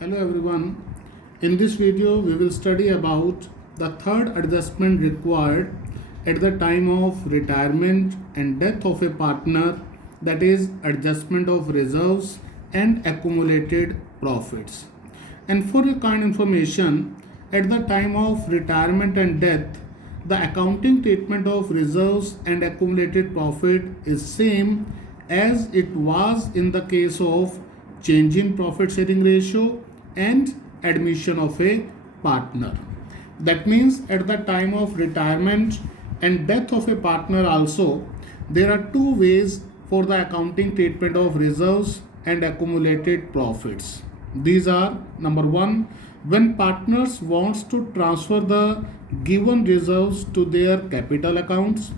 Hello everyone. In this video we will study about the third adjustment required at the time of retirement and death of a partner, that is adjustment of reserves and accumulated profits. And for your kind information, at the time of retirement and death, the accounting treatment of reserves and accumulated profit is same as it was in the case of change in profit sharing ratio and admission of a partner. That means at the time of retirement and death of a partner also, there are two ways for the accounting treatment of reserves and accumulated profits. These are: number one, when partners wants to transfer the given reserves to their capital accounts,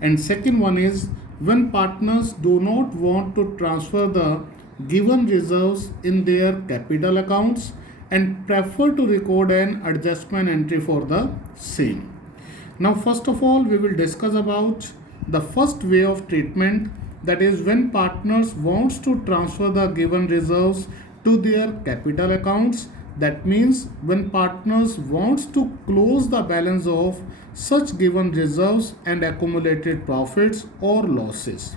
and second one is when partners do not want to transfer the given reserves in their capital accounts and prefer to record an adjustment entry for the same. Now first of all we will discuss about the first way of treatment, that is when partners wants to transfer the given reserves to their capital accounts. That means when partners wants to close the balance of such given reserves and accumulated profits or losses.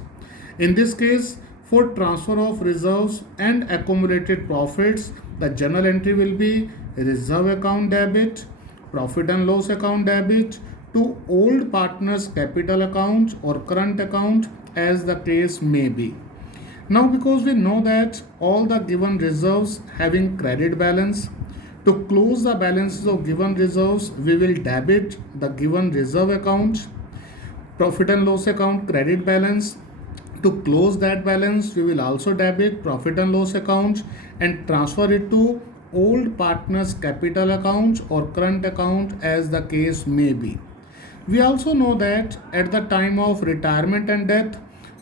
In this case, for transfer of reserves and accumulated profits, the journal entry will be reserve account debit, profit and loss account debit to old partner's capital account or current account, as the case may be. Now because we know that all the given reserves having credit balance, to close the balances of given reserves we will debit the given reserve account, profit and loss account credit balance. To close that balance we will also debit profit and loss account and transfer it to old partner's capital account or current account, as the case may be. We also know that at the time of retirement and death,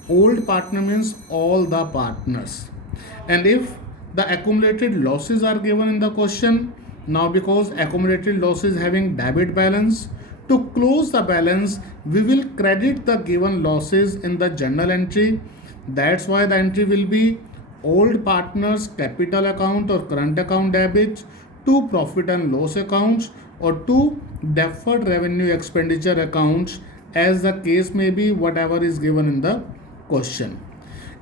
old partner means all the partners. And if the accumulated losses are given in the question, now because accumulated losses having debit balance, to close the balance we will credit the given losses in the journal entry. That's why the entry will be old partners capital account or current account debit to profit and loss accounts or to deferred revenue expenditure accounts, as the case may be, whatever is given in the question.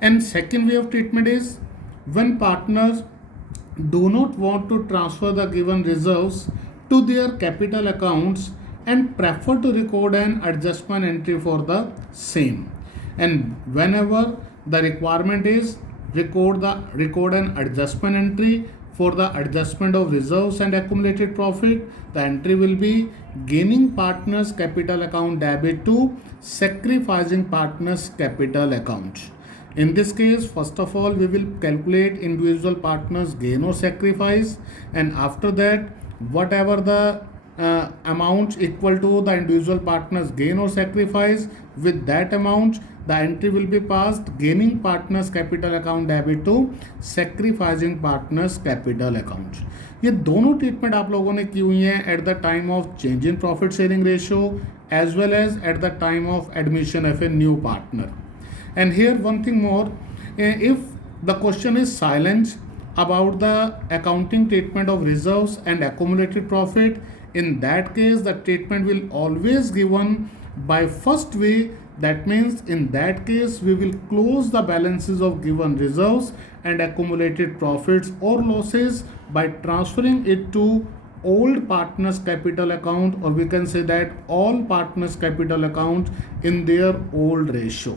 And second way of treatment is when partners do not want to transfer the given reserves to their capital accounts and prefer to record an adjustment entry for the same. And whenever the requirement is record an adjustment entry for the adjustment of reserves and accumulated profit, the entry will be gaining partners capital account debit to sacrificing partners capital account. In this case, first of all we will calculate individual partners gain or sacrifice, and after that whatever the amount equal to the individual partners gain or sacrifice, with that amount the entry will be passed gaining partners capital account debit to sacrificing partners capital account. ये दोनों treatment आप लोगों ने की हुई हैं at the time of change in profit sharing ratio as well as at the time of admission of a new partner. And here one thing more, if the question is silent about the accounting treatment of reserves and accumulated profit, in that case the treatment will always given by first way. That means in that case we will close the balances of given reserves and accumulated profits or losses by transferring it to old partners capital account, or we can say that all partners capital account in their old ratio.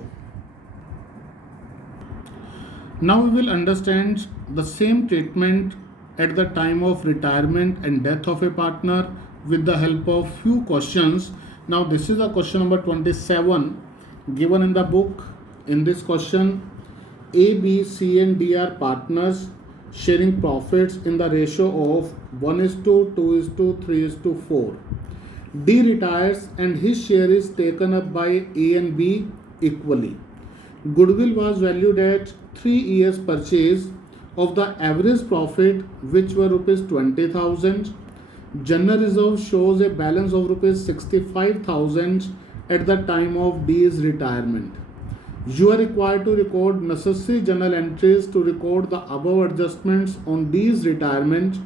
Now we will understand the same treatment at the time of retirement and death of a partner with the help of few questions. Now this is a question number 27 given in the book. In this question, A, B, C and D are partners sharing profits in the ratio of 1:2:3:4. D retires and his share is taken up by A and B equally. Goodwill was valued at 3 years purchase of the average profit, which were rupees 20,000. General reserve shows a balance of rupees 65,000 at the time of D's retirement. You are required to record necessary journal entries to record the above adjustments on these retirements.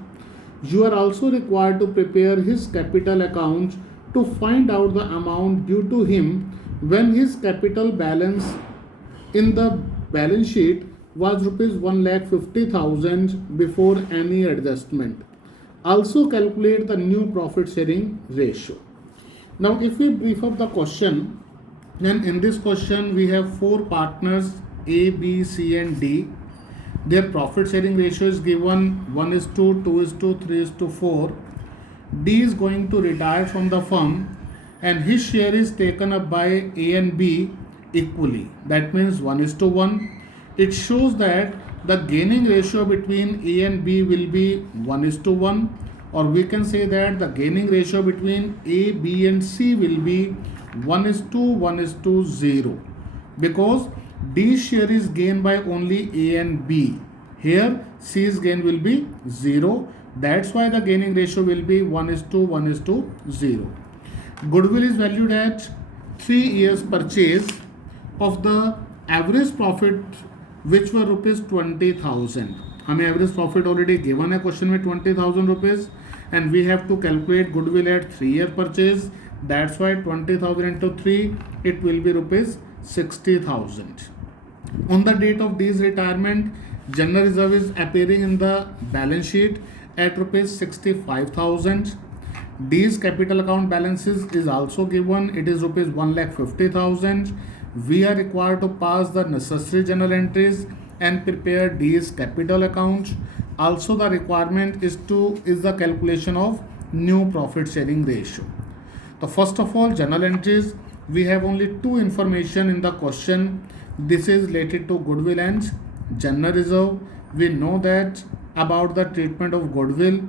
You are also required to prepare his capital account to find out the amount due to him when his capital balance in the balance sheet was rupees 1,50,000 before any adjustment. Also calculate the new profit sharing ratio. Now if we brief up the question, then in this question we have four partners A, B, C and D. Their profit sharing ratio is given 1:2, 2:2, 3:4. D is going to retire from the firm and his share is taken up by A and B equally. That means 1:1. It shows that the gaining ratio between A and B will be 1:1, or we can say that the gaining ratio between A, B and C will be 1:1:0, because D's share is gained by only A and B. Here C's gain will be 0. That's why the gaining ratio will be 1:1:0. Goodwill is valued at 3 years purchase of the average profit which were rupees 20,000. हमें average profit already given है question में 20,000 rupees and we have to calculate goodwill at 3 year purchase. That's why 20,000 into 3 it will be rupees 60,000. On the date of D's retirement, general reserve is appearing in the balance sheet at rupees 65,000. D's capital account balances is also given. It is rupees 1,50,000. We are required to pass the necessary journal entries and prepare D's capital account. Also the requirement is the calculation of new profit sharing ratio. So first of all, journal entries, we have only two information in the question. This is related to goodwill and general reserve. We know that about the treatment of goodwill,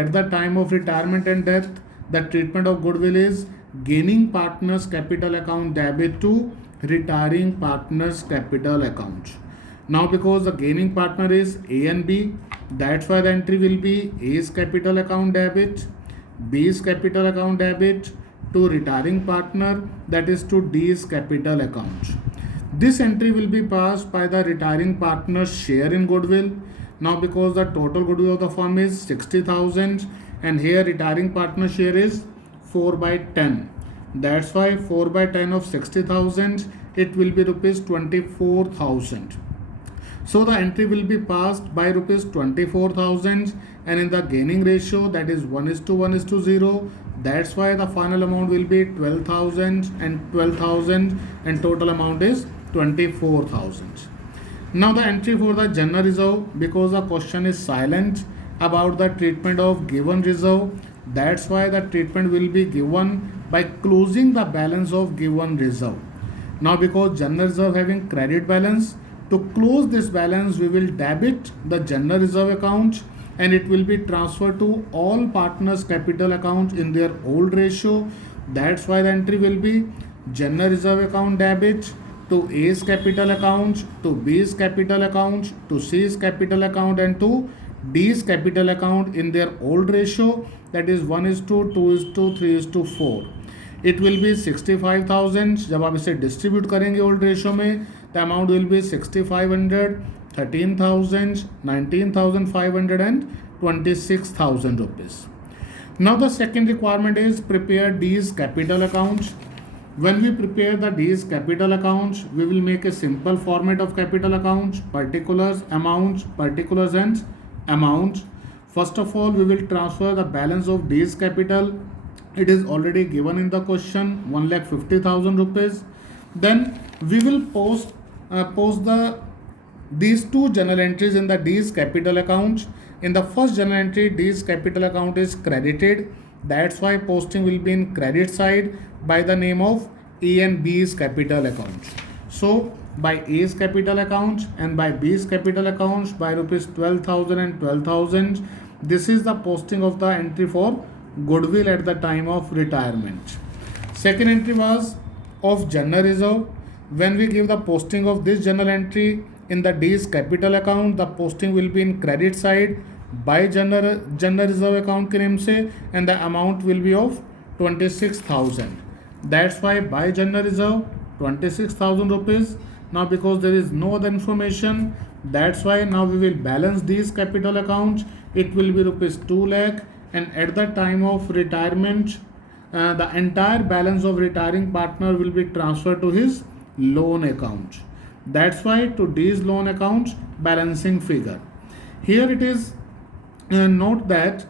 at the time of retirement and death, the treatment of goodwill is gaining partners capital account debit to retiring partners capital account. Now because the gaining partner is A and B, that's why the entry will be A's capital account debit, B's capital account debit to retiring partner, that is to D's capital account. This entry will be passed by the retiring partner's share in goodwill. Now because the total goodwill of the firm is 60,000 and here retiring partner share is 4/10. That's why 4/10 of 60,000, it will be rupees 24,000. So the entry will be passed by rupees 24,000 and in the gaining ratio, that is 1:1:0. That's why the final amount will be 12,000 and 12,000 and total amount is 24,000. Now the entry for the general reserve, because the question is silent about the treatment of given reserve, that's why the treatment will be given by closing the balance of given reserve. Now because general reserve having credit balance, to close this balance we will debit the general reserve account and it will be transferred to all partners capital account in their old ratio. That's why the entry will be general reserve account debit to A's capital account, to B's capital account, to C's capital account and to D's capital account in their old ratio, that is 1:2, 2:2, 3:4. It will be 65,000. जब आप इसे distribute करेंगे old ratio में, the amount will be 6,500, 13,000, 19,500 and 26,000 rupees. Now the second requirement is prepare D's capital account. When we prepare the D's capital account, we will make a simple format of capital account: particulars, amounts, particulars and amounts. First of all, we will transfer the balance of D's capital. It is already given in the question, 1,50,000 rupees. Then we will post these two journal entries in the D's capital account. In the first journal entry, D's capital account is credited. That's why posting will be in credit side by the name of A and B's capital account. So by A's capital account and by B's capital account by rupees 12,000 and 12,000. This is the posting of the entry for goodwill at the time of retirement. Second entry was of general reserve. When we give the posting of this journal entry in the D's capital account, the posting will be in credit side by general reserve account के name से and the amount will be of 26,000. That's why by general reserve 26,000 rupees. Now because there is no other information, that's why now we will balance these capital accounts. It will be rupees 2 lakh, and at the time of retirement, the entire balance of retiring partner will be transferred to his loan account. That's why to these loan accounts balancing figure. Here it is, note that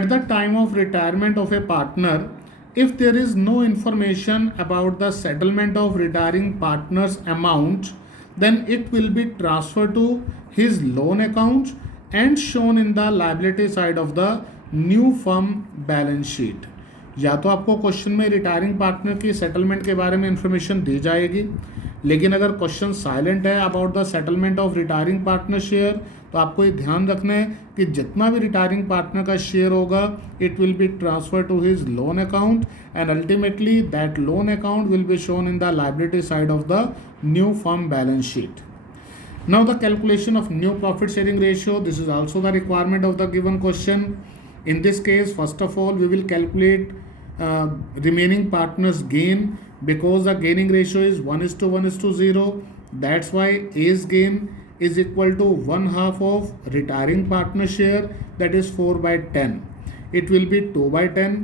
at the time of retirement of a partner, if there is no information about the settlement of retiring partner's amount, then it will be transferred to his loan account and shown in the liability side of the new firm balance sheet. या तो आपको question में retiring partner की settlement के बारे में information दी जाएगी, लेकिन अगर क्वेश्चन साइलेंट है about the settlement of retiring partner share, तो आपको ये ध्यान रखना है कि जितना भी रिटायरिंग पार्टनर का शेयर होगा it will be transfer to his loan account, and ultimately that loan account will be shown in the liability side of the new firm balance sheet. Now the calculation of new profit sharing ratio, this is also the requirement of the given question. In this case, first of all, we will calculate remaining partners gain, because the gaining ratio is 1:1:0. That's why A's gain is equal to 1/2 of retiring partner share, that is 4/10. It will be 2/10.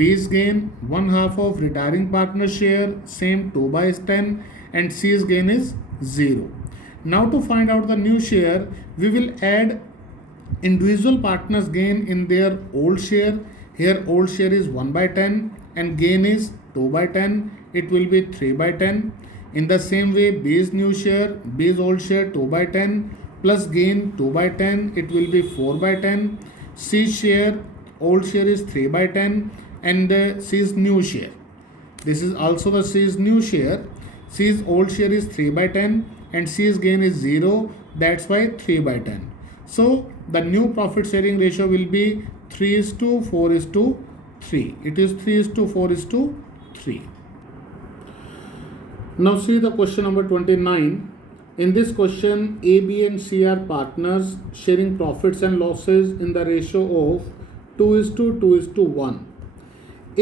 B's gain 1/2 of retiring partner share, same 2/10, and C's gain is 0. Now to find out the new share, we will add individual partners gain in their old share. Here old share is 1/10 and gain is 2/10. It will be 3/10. In the same way, B's new share, B's old share 2/10 plus gain 2/10. It will be 4/10. C's share, old share is 3/10 and C's new share. This is also the C's new share. C's old share is 3/10 and C's gain is 0. That's why 3/10. So the new profit sharing ratio will be 3:4:3. It is 3:4:3. Now see the question number 29. In this question, A, B and C are partners sharing profits and losses in the ratio of 2:2:1.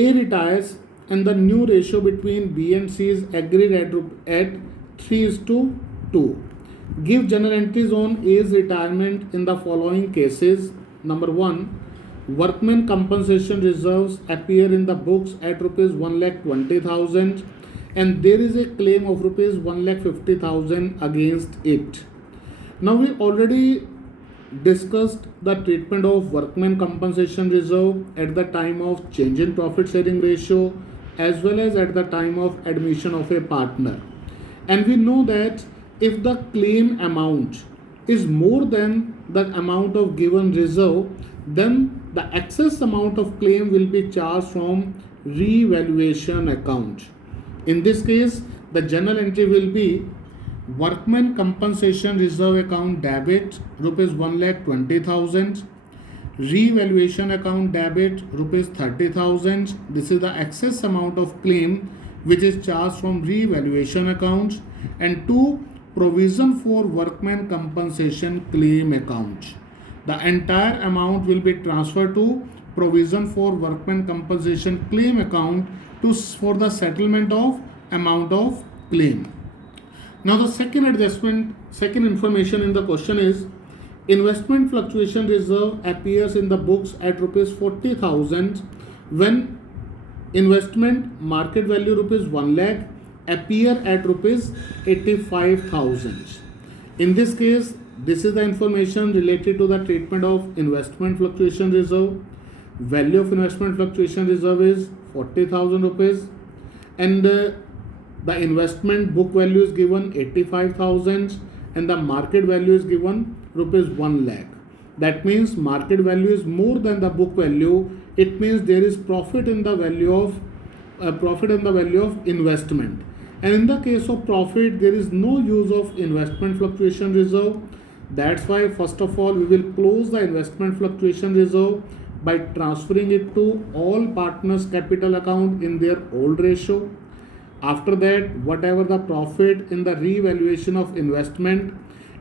A retires and the new ratio between B and C is agreed at 3:2. Give journal entries on A's retirement in the following cases. Number 1, workmen compensation reserves appear in the books at rupees 1,20,000 and there is a claim of rupees 1,50,000 against it. Now we already discussed the treatment of workmen compensation reserve at the time of change in profit sharing ratio as well as at the time of admission of a partner, and we know that if the claim amount is more than the amount of given reserve, then the excess amount of claim will be charged from revaluation account. In this case, the journal entry will be workmen compensation reserve account debit rupees 1,20,000, revaluation account debit rupees 30,000. This is the excess amount of claim which is charged from revaluation accounts, and 2, provision for workmen compensation claim account. The entire amount will be transferred to provision for workmen compensation claim account for the settlement of amount of claim. Now the second information in the question is investment fluctuation reserve appears in the books at rupees 40,000 when investment market value rupees 1 lakh appear at rupees 85,000. In this case, this is the information related to the treatment of investment fluctuation reserve. Value of investment fluctuation reserve is 40,000 rupees and the investment book value is given 85,000 and the market value is given rupees 1 lakh. That means market value is more than the book value. It means there is profit in the value of investment. And in the case of profit, there is no use of investment fluctuation reserve. That's why first of all we will close the investment fluctuation reserve by transferring it to all partners capital account in their old ratio. After that, whatever the profit in the revaluation of investment,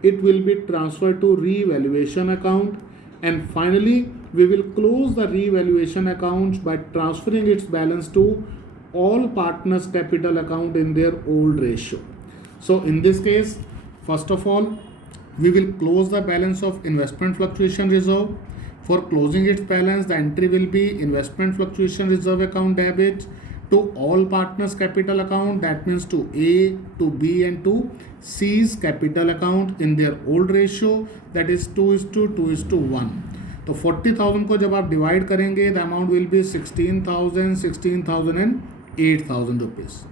it will be transferred to revaluation account, and finally we will close the revaluation accounts by transferring its balance to all partners capital account in their old ratio. So in this case, first of all, we will close the balance of investment fluctuation reserve. For closing its balance, the entry will be investment fluctuation reserve account debit to all partners capital account, that means to A, to B and to C's capital account in their old ratio, that is 2:1. तो 40,000 को जब आप divide करेंगे, the amount will be 16,000, 16,000 and 8,000 rupees.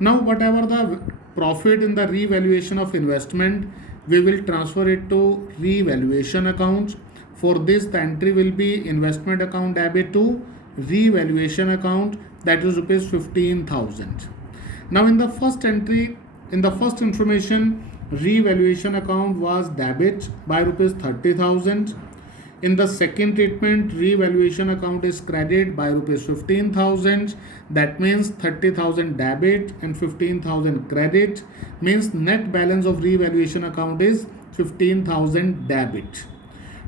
Now whatever the profit in the revaluation of investment, we will transfer it to revaluation account. For this, the entry will be investment account debit to revaluation account, that is rupees 15,000. Now in the first entry, in the first information, revaluation account was debit by rupees 30,000. In the second treatment, revaluation account is credit by rupees 15,000. That means 30,000 debit and 15,000 credit, means net balance of revaluation account is 15,000 debit.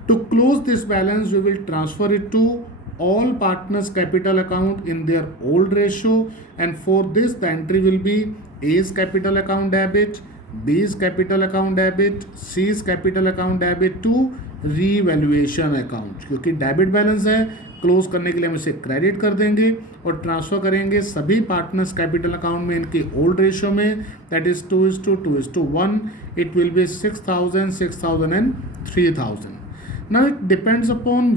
To close this balance, we will transfer it to all partners capital account in their old ratio, and for this the entry will be A's capital account debit, B's capital account debit, C's capital account debit to revaluation account, क्योंकि debit balance है, close करने के लिए हम इसे credit कर देंगे और ट्रांसफर करेंगे सभी पार्टनर्स कैपिटल अकाउंट में इनके ओल्ड रेशियो में, that is 2:1. It will B 6,000, 6,000 and 3,000. Now it depends upon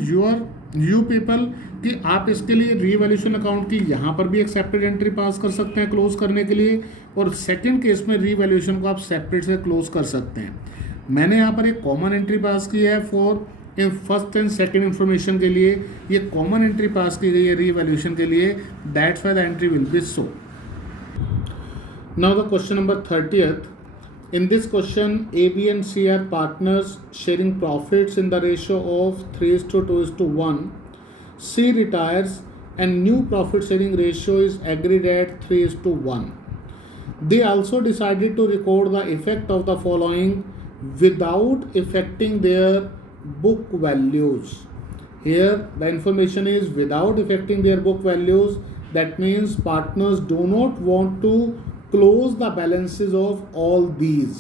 you people कि आप इसके लिए रीवैल्यूएशन अकाउंट की यहाँ पर भी एक सेपरेट एंट्री पास कर सकते हैं क्लोज करने के लिए, और सेकंड केस में रीवैल्यूएशन को आप सेपरेट से क्लोज कर सकते हैं. मैंने यहाँ पर एक कॉमन एंट्री पास की है for in first and second information के लिए, ये कॉमन एंट्री पास की गई है रीवैल्यूएशन के लिए, that's why the entry will be so. Now the question number 30th. In this question, A, B and C are partners sharing profits in the ratio of 3:2:1. C retires and new profit sharing ratio is agreed at 3:1. They also decided to record the effect of the following without affecting their book values. Here the information is without affecting their book values. That means partners do not want to close the balances of all these.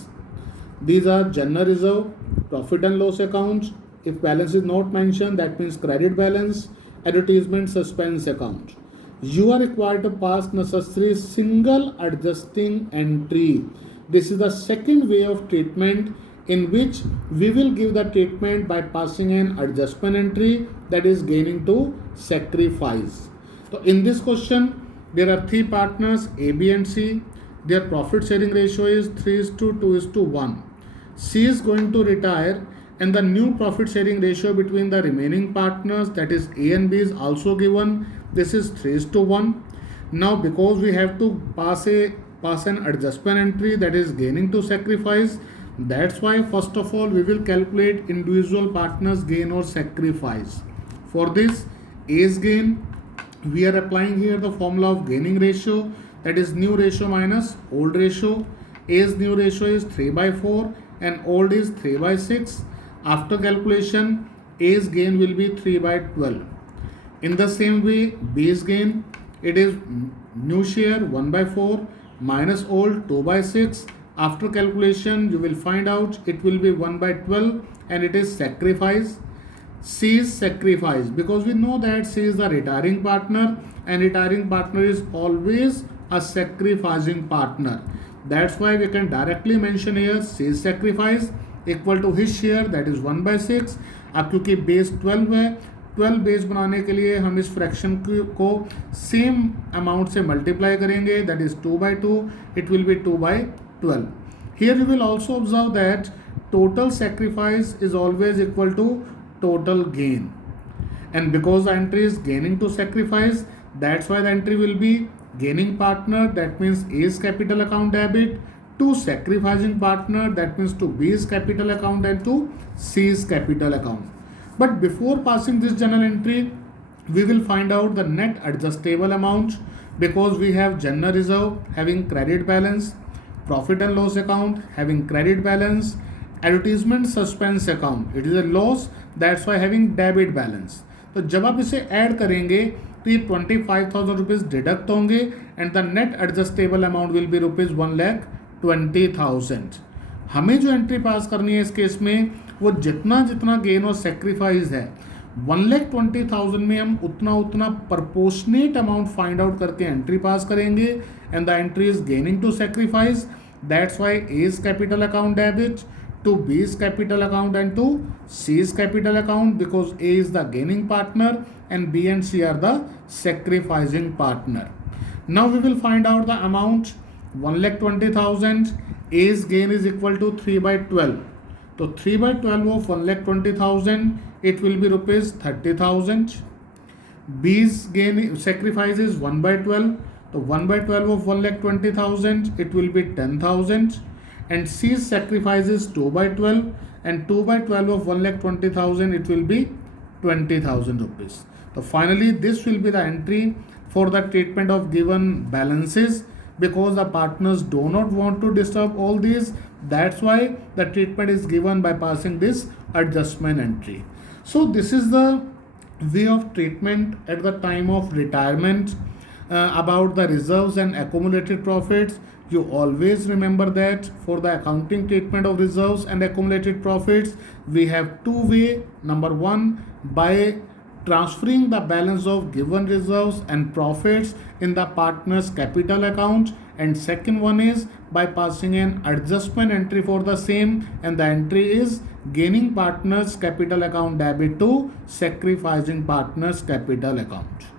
These are general reserve, profit and loss accounts. If balance is not mentioned, that means credit balance, advertisement suspense account. You are required to pass necessary single adjusting entry. This is the second way of treatment in which we will give the treatment by passing an adjustment entry, that is gaining to sacrifice. So in this question, there are three partners A, B and C. Their profit sharing ratio is 3:2:1. C is going to retire and the new profit sharing ratio between the remaining partners, that is A and B, is also given. This is 3:1. Now because we have to pass an adjustment entry, that is gaining to sacrifice, that's why first of all we will calculate individual partners gain or sacrifice. For this A's gain, we are applying here the formula of gaining ratio, that is new ratio minus old ratio. A's new ratio is 3/4 and old is 3/6. After calculation, A's gain will be 3/12. In the same way, B's gain, it is new share 1/4 minus old 2/6. After calculation, you will find out it will be 1/12 and it is sacrifice. C is sacrifice because we know that C is the retiring partner and retiring partner is always a sacrificing partner. That's why we can directly mention here C is sacrifice equal to his share, that is 1/6. अब क्योंकि base 12 है, 12 base बनाने के लिए हम इस fraction को same amount से मल्टीप्लाई करेंगे, that is 2/2. It will be 2/12. Here you will also observe that total sacrifice is always equal to total gain, and because the entry is gaining to sacrifice, that's why the entry will be gaining partner, that means A's capital account debit, to sacrificing partner, that means to B's capital account and to C's capital account. But before passing this journal entry, we will find out the net adjustable amount, because we have general reserve having credit balance, profit and loss account having credit balance, advertisement suspense account, it is a loss, that's why having debit balance. तो जब आप इसे add करेंगे तो ये 25,000 rupees deduct होंगे and the net adjustable amount will be rupees 1,20,000. 20,000। हमें जो एंट्री पास करनी है इस केस में, वो जितना जितना गेन और सेक्रीफाइस है 1,20,000 में हम उतना उतना प्रपोर्शनेट अमाउंट फाइंड आउट करके एंट्री पास करेंगे, and the entry is gaining to sacrifice. That's why A is capital account debit, to B's capital account and to C's capital account, because A is the gaining partner and B and C are the sacrificing partner. Now we will find out the amount 1,20,000. A's gain is equal to 3/12. So 3/12 of 1,20,000 it will be rupees 30,000. B's gain sacrifice is 1/12. So 1/12 of 1,20,000 it will be 10,000. And C's sacrifice is 2/12, and 2/12 of 1,20,000 it will be 20,000 rupees. So finally this will be the entry for the treatment of given balances, because the partners do not want to disturb all these. That's why the treatment is given by passing this adjustment entry. So this is the way of treatment at the time of retirement. About the reserves and accumulated profits, you always remember that for the accounting treatment of reserves and accumulated profits, we have two ways. Number one, by transferring the balance of given reserves and profits in the partner's capital account, and second one is by passing an adjustment entry for the same, and the entry is gaining partner's capital account debit to sacrificing partner's capital account.